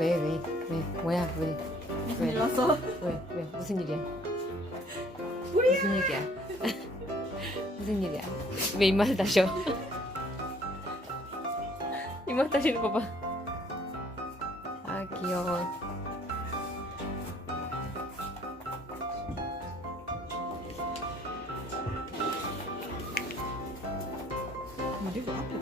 뭐야 무슨 일 왔어? 왜 무슨 일이야? 우리야. 무슨 일이야? 무슨 일이야? 왜 입맛을 다셔? 입맛 다시는 거 봐. 아 귀여워. 어디가 앞에?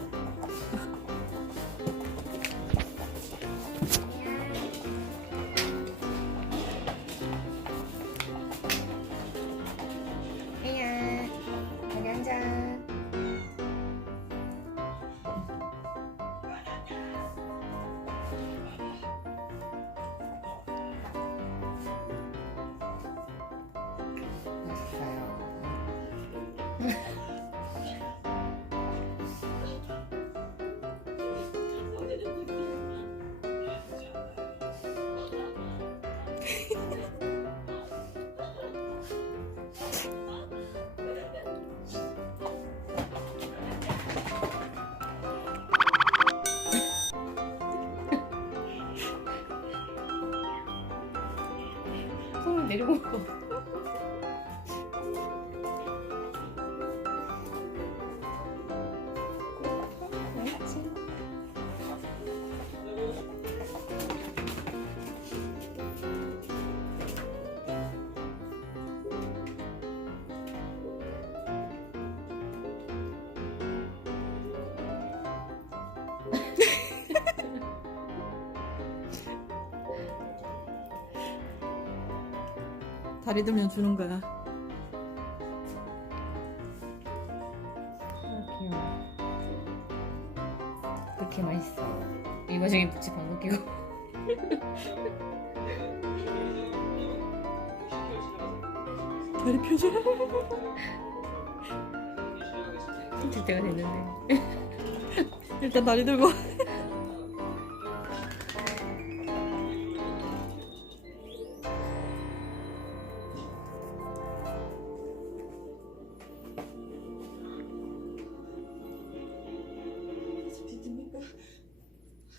해야 여기 앉아. 맛있어요. 손을 내리고 먹어. 다리 들면 주는 거야. 아 귀여워. 그렇게 맛있어. 이 와중에 부치 방귀 끼고. 다리 펴줘. 줄 때가 됐는데. 일단 다리 들고.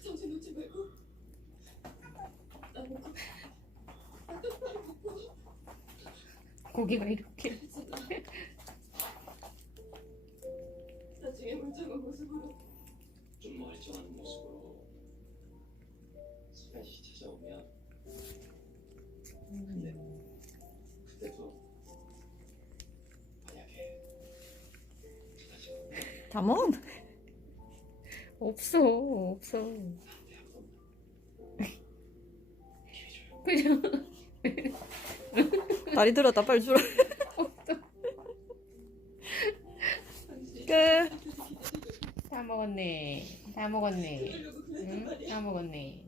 정신 놓지 말고 고기가 이렇게. 나중에 멀쩡한 모습으로 좀 멀쩡한 모습으로 다시 찾아오면 그때도 만약에 다시 오면 담원. 없어. 그냥 다리 들었다 빨리 주라. 끝. 다 먹었네. 응? 다 먹었네.